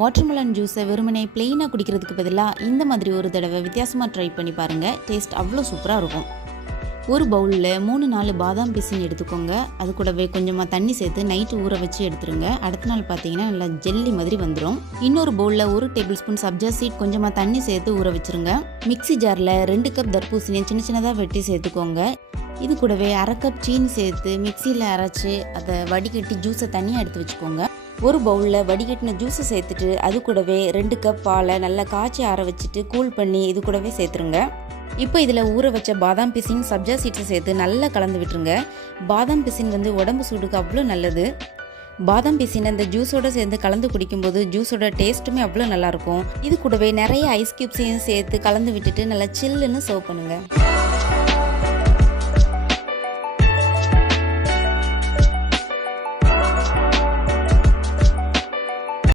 Watermelon ஜூஸை வெறுமனே பிளெயினாக குடிக்கிறதுக்கு பதிலாக இந்த மாதிரி ஒரு தடவை வித்தியாசமாக ட்ரை பண்ணி பாருங்கள் டேஸ்ட் அவ்வளோ சூப்பராக இருக்கும். ஒரு பவுலில் மூணு நாலு பாதாம் பிசின் எடுத்துக்கோங்க. அது கூடவே கொஞ்சமாக தண்ணி சேர்த்து நைட்டு ஊற வச்சு எடுத்துருங்க. அடுத்த நாள் பார்த்தீங்கன்னா நல்லா ஜெல்லி மாதிரி வந்துடும் இன்னொரு பவுலில் ஒரு டேபிள் ஸ்பூன் சப்ஜா சீட் கொஞ்சமாக தண்ணி சேர்த்து ஊற வச்சுருங்க. மிக்ஸி ஜாரில் ரெண்டு கப் தர்பூசணியை சின்ன சின்னதாக வெட்டி சேர்த்துக்கோங்க. இது கூடவே அரை கப் சீனி சேர்த்து மிக்சியில் அரைச்சி அதை வடிகட்டி ஜூஸை தனியாக எடுத்து வச்சுக்கோங்க. ஒரு பவுலில் வடிகட்டின ஜூஸை சேர்த்துட்டு அது கூடவே ரெண்டு கப் பாலை நல்லா காய்ச்சி ஆற வச்சுட்டு கூல் பண்ணி இது கூடவே சேர்த்துருங்க. இப்போ இதில் ஊற வச்ச பாதாம் பிசின் சப்ஜா சீட்ஸை சேர்த்து நல்லா கலந்து விட்டுருங்க. பாதாம் பிசின் வந்து உடம்பு சூடுக்கு அவ்வளோ நல்லது. பாதாம் பிசின் அந்த ஜூஸோட சேர்ந்து கலந்து குடிக்கும்போது ஜூஸோட டேஸ்ட்டுமே அவ்வளோ நல்லாயிருக்கும் இது கூடவே நிறைய ஐஸ் க்யூப்ஸையும் சேர்த்து கலந்து விட்டுட்டு நல்லா சில்லுன்னு சர்வ் பண்ணுங்கள்